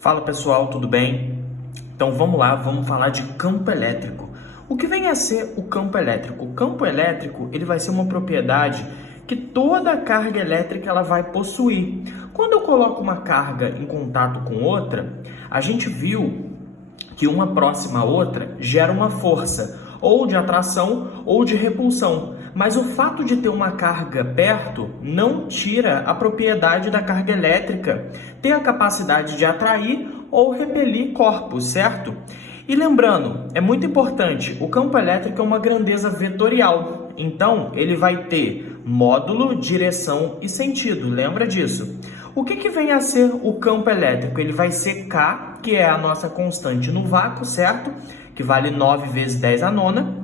Fala pessoal, tudo bem? Então vamos lá, vamos falar de campo elétrico. O que vem a ser o campo elétrico? O campo elétrico ele vai ser uma propriedade que toda a carga elétrica ela vai possuir. Quando eu coloco uma carga em contato com outra, a gente viu que uma próxima a outra gera uma força, ou de atração ou de repulsão. Mas o fato de ter uma carga perto não tira a propriedade da carga elétrica ter a capacidade de atrair ou repelir corpos, certo? E lembrando, é muito importante, o campo elétrico é uma grandeza vetorial, então ele vai ter módulo, direção e sentido, lembra disso? O que vem a ser o campo elétrico? Ele vai ser K, que é a nossa constante no vácuo, certo? Que vale 9 vezes 10 a nona.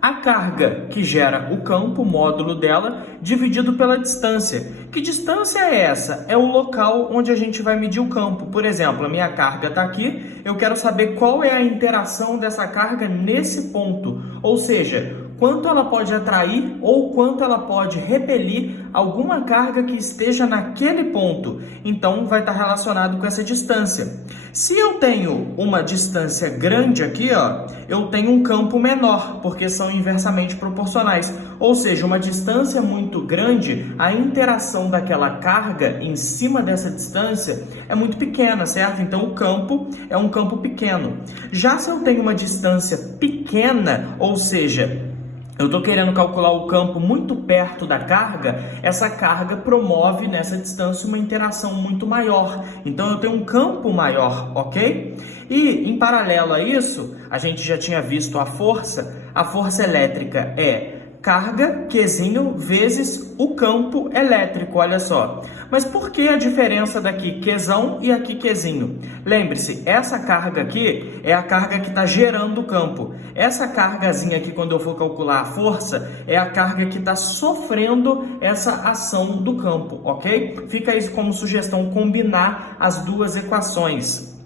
A carga que gera o campo, o módulo dela, dividido pela distância. Que distância é essa? É o local onde a gente vai medir o campo. Por exemplo, a minha carga está aqui, eu quero saber qual é a interação dessa carga nesse ponto. Ou seja, quanto ela pode atrair ou quanto ela pode repelir alguma carga que esteja naquele ponto. Então, vai estar relacionado com essa distância. Se eu tenho uma distância grande aqui, ó, eu tenho um campo menor, porque são inversamente proporcionais. Ou seja, uma distância muito grande, a interação daquela carga em cima dessa distância é muito pequena, certo? Então, o campo é um campo pequeno. Já se eu tenho uma distância pequena, ou seja, eu estou querendo calcular o campo muito perto da carga, essa carga promove nessa distância uma interação muito maior. Então eu tenho um campo maior, ok? E em paralelo a isso, a gente já tinha visto a força elétrica é carga, Qzinho, vezes o campo elétrico, olha só. Mas por que a diferença daqui Qzão e aqui Qzinho? Lembre-se, essa carga aqui é a carga que está gerando o campo. Essa cargazinha aqui, quando eu for calcular a força, é a carga que está sofrendo essa ação do campo, ok? Fica isso como sugestão, combinar as duas equações.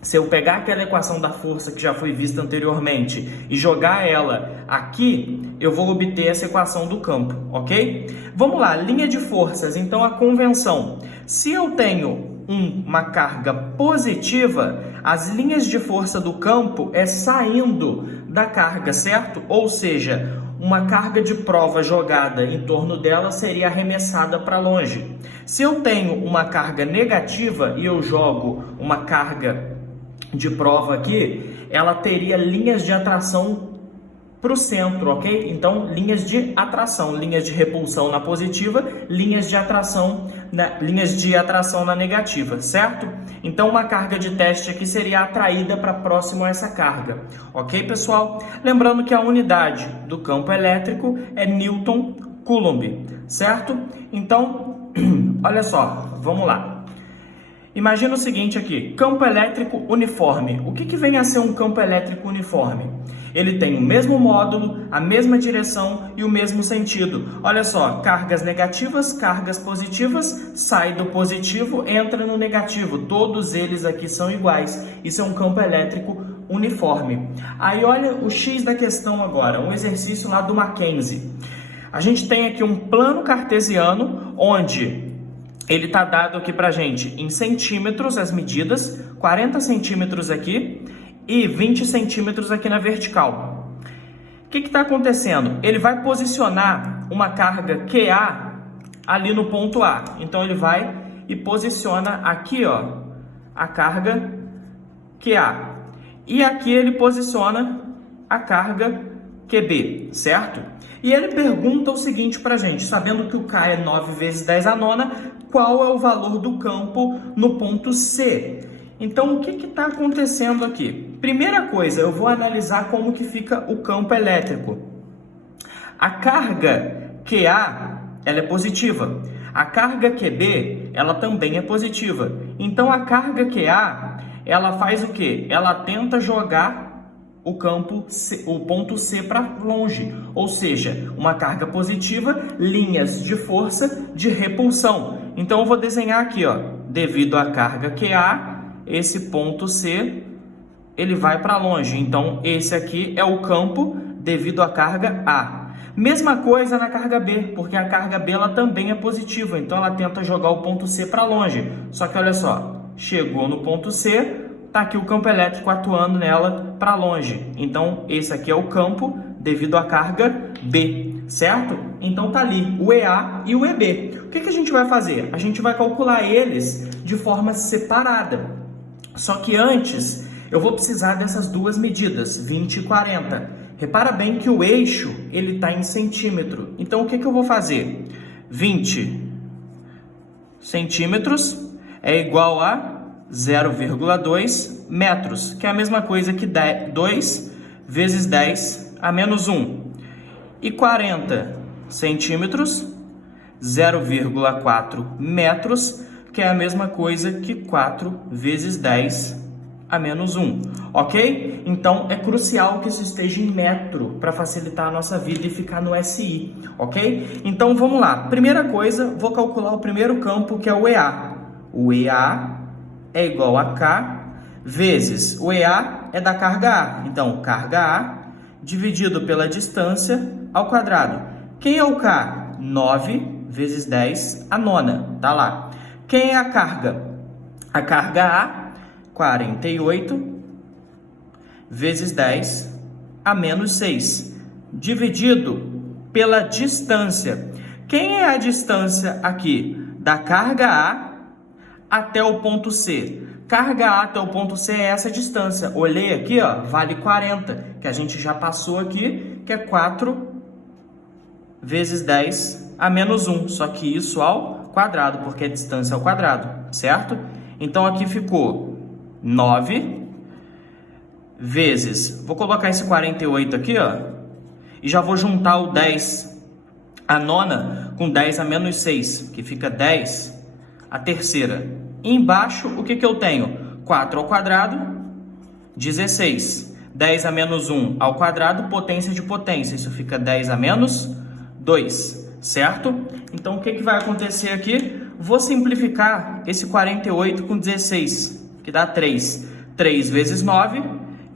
Se eu pegar aquela equação da força que já foi vista anteriormente e jogar ela aqui, eu vou obter essa equação do campo, ok? Vamos lá, linha de forças. Então, a convenção. Se eu tenho uma carga positiva, as linhas de força do campo é saindo da carga, certo? Ou seja, uma carga de prova jogada em torno dela seria arremessada para longe. Se eu tenho uma carga negativa e eu jogo uma carga de prova aqui, ela teria linhas de atração para o centro, ok? Então, linhas de atração, linhas de repulsão na positiva, linhas de atração na negativa, certo? Então, uma carga de teste aqui seria atraída para próximo a essa carga, ok, pessoal? Lembrando que a unidade do campo elétrico é Newton Coulomb, certo? Então, olha só, vamos lá. Imagina o seguinte aqui, campo elétrico uniforme. O que vem a ser um campo elétrico uniforme? Ele tem o mesmo módulo, a mesma direção e o mesmo sentido. Olha só, cargas negativas, cargas positivas, sai do positivo, entra no negativo. Todos eles aqui são iguais. Isso é um campo elétrico uniforme. Aí olha o X da questão agora, um exercício lá do Mackenzie. A gente tem aqui um plano cartesiano onde ele está dado aqui para a gente em centímetros as medidas, 40 centímetros aqui e 20 centímetros aqui na vertical. O que está acontecendo? Ele vai posicionar uma carga QA ali no ponto A. Então ele vai e posiciona aqui, ó, a carga QA. E aqui ele posiciona a carga QB, certo? E ele pergunta o seguinte para a gente, sabendo que o K é 9 vezes 10 a nona, qual é o valor do campo no ponto C? Então, o que está acontecendo aqui? Primeira coisa, eu vou analisar como que fica o campo elétrico. A carga QA, ela é positiva. A carga QB, ela também é positiva. Então, a carga QA, ela faz o quê? Ela tenta jogar o campo C, o ponto C para longe, ou seja, uma carga positiva, linhas de força de repulsão. Então eu vou desenhar aqui, ó, devido à carga QA, esse ponto C ele vai para longe. Então esse aqui é o campo devido à carga A. Mesma coisa na carga B, porque a carga B ela também é positiva, então ela tenta jogar o ponto C para longe. Só que olha só, chegou no ponto C, tá aqui o campo elétrico atuando nela para longe. Então, esse aqui é o campo devido à carga B, certo? Então, tá ali o EA e o EB. O que a gente vai fazer? A gente vai calcular eles de forma separada. Só que antes, eu vou precisar dessas duas medidas, 20 e 40. Repara bem que o eixo, ele está em centímetro. Então, o que eu vou fazer? 20 centímetros é igual a 0,2 metros, que é a mesma coisa que 2 vezes 10 a menos 1. E 40 centímetros, 0,4 metros, que é a mesma coisa que 4 vezes 10 a menos 1, ok? Então, é crucial que isso esteja em metro para facilitar a nossa vida e ficar no SI, ok? Então, vamos lá. Primeira coisa, vou calcular o primeiro campo, que é o EA. O EA é igual a K vezes... O EA é da carga A. Então, carga A dividido pela distância ao quadrado. Quem é o K? 9 vezes 10 a nona, tá lá. Quem é a carga? A carga A, 48 vezes 10 a menos 6, dividido pela distância. Quem é a distância aqui? Da carga A até o ponto C. Carga A até o ponto C é essa distância. Olhei aqui, ó, vale 40, que a gente já passou aqui, que é 4 vezes 10 a menos 1. Só que isso ao quadrado, porque é distância ao quadrado, certo? Então, aqui ficou 9 vezes... Vou colocar esse 48 aqui, ó, e já vou juntar o 10 a nona com 10 a menos 6, que fica 10 a terceira. E embaixo, o que eu tenho? 4 ao quadrado, 16. 10 a menos 1 ao quadrado, potência de potência. Isso fica 10 a menos 2, certo? Então, o que vai acontecer aqui? Vou simplificar esse 48 com 16, que dá 3. 3 vezes 9,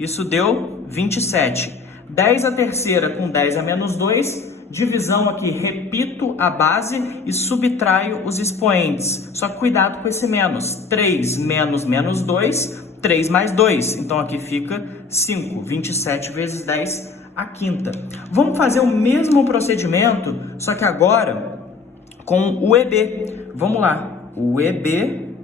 isso deu 27. 10 a terceira com 10 a menos 2, divisão aqui, repito a base e subtraio os expoentes. Só que cuidado com esse menos. 3 menos menos 2, 3 mais 2. Então, aqui fica 5. 27 vezes 10 a quinta. Vamos fazer o mesmo procedimento, só que agora com o EB. Vamos lá. O EB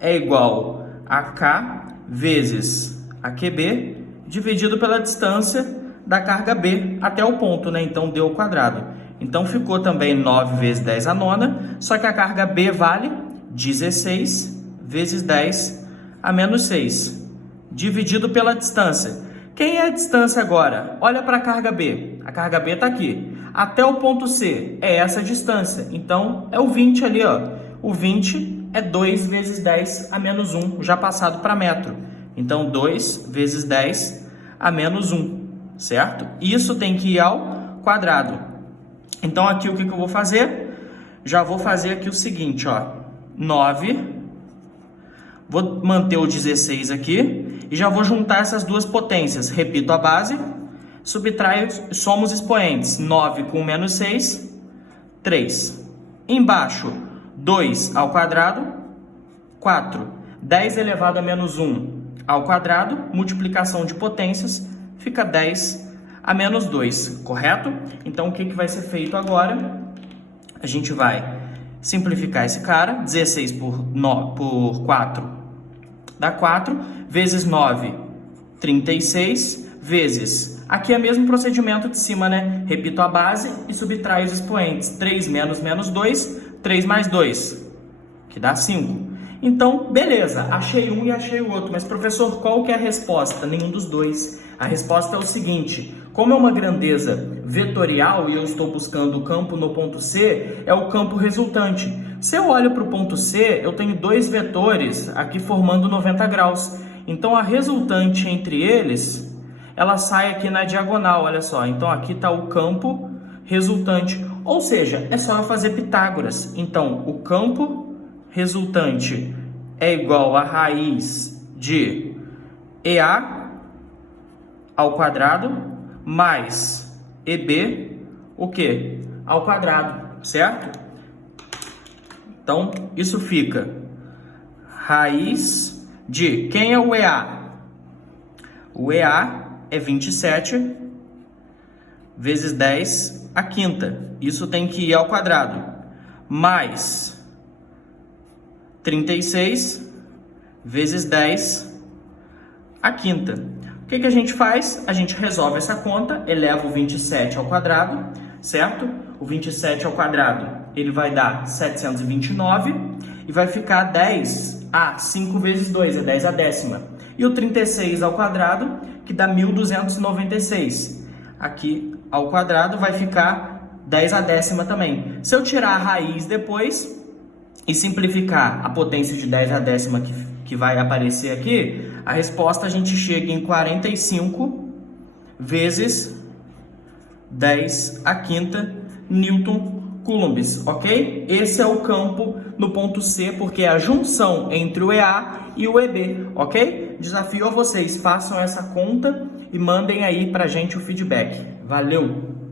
é igual a K vezes a QB dividido pela distância da carga B até o ponto, né? Então, deu o quadrado. Então, ficou também 9 vezes 10 a nona, só que a carga B vale 16 vezes 10 a menos 6, dividido pela distância. Quem é a distância agora? Olha para a carga B. A carga B está aqui. Até o ponto C é essa distância. Então, é o 20 ali, ó. O 20 é 2 vezes 10 a menos 1, já passado para metro. Então, 2 vezes 10 a menos 1, certo? Isso tem que ir ao quadrado. Então, aqui o que eu vou fazer? Já vou fazer aqui o seguinte, ó. 9, vou manter o 16 aqui e já vou juntar essas duas potências. Repito a base, subtraio, somo os expoentes. 9 com menos 6, 3. Embaixo, 2 ao quadrado, 4. 10 elevado a menos 1 ao quadrado, multiplicação de potências, fica 10 a menos 2, correto? Então, o que vai ser feito agora? A gente vai simplificar esse cara. 16 por 4 dá 4, vezes 9, 36, vezes... Aqui é o mesmo procedimento de cima, né? Repito a base e subtraio os expoentes. 3 menos menos 2, 3 mais 2, que dá 5. Então, beleza, achei um e achei o outro. Mas, professor, qual que é a resposta? Nenhum dos dois. A resposta é o seguinte: como é uma grandeza vetorial e eu estou buscando o campo no ponto C, é o campo resultante. Se eu olho para o ponto C, eu tenho dois vetores aqui formando 90 graus. Então, a resultante entre eles, ela sai aqui na diagonal, olha só. Então, aqui está o campo resultante. Ou seja, é só eu fazer Pitágoras. Então, o campo resultante é igual a raiz de EA ao quadrado mais EB, o quê? Ao quadrado, certo? Então, isso fica raiz de... Quem é o EA? O EA é 27 vezes 10 à quinta. Isso tem que ir ao quadrado. Mais 36 vezes 10 à quinta. O que a gente faz? A gente resolve essa conta, eleva o 27 ao quadrado, certo? O 27 ao quadrado, ele vai dar 729 e vai ficar 10 a 5 vezes 2, é 10 a décima. E o 36 ao quadrado, que dá 1296. Aqui ao quadrado vai ficar 10 a décima também. Se eu tirar a raiz depois e simplificar a potência de 10 a décima que vai aparecer aqui, a resposta a gente chega em 45 vezes 10 à quinta Newton coulombs, ok? Esse é o campo no ponto C, porque é a junção entre o EA e o EB, ok? Desafio a vocês, façam essa conta e mandem aí pra gente o feedback. Valeu!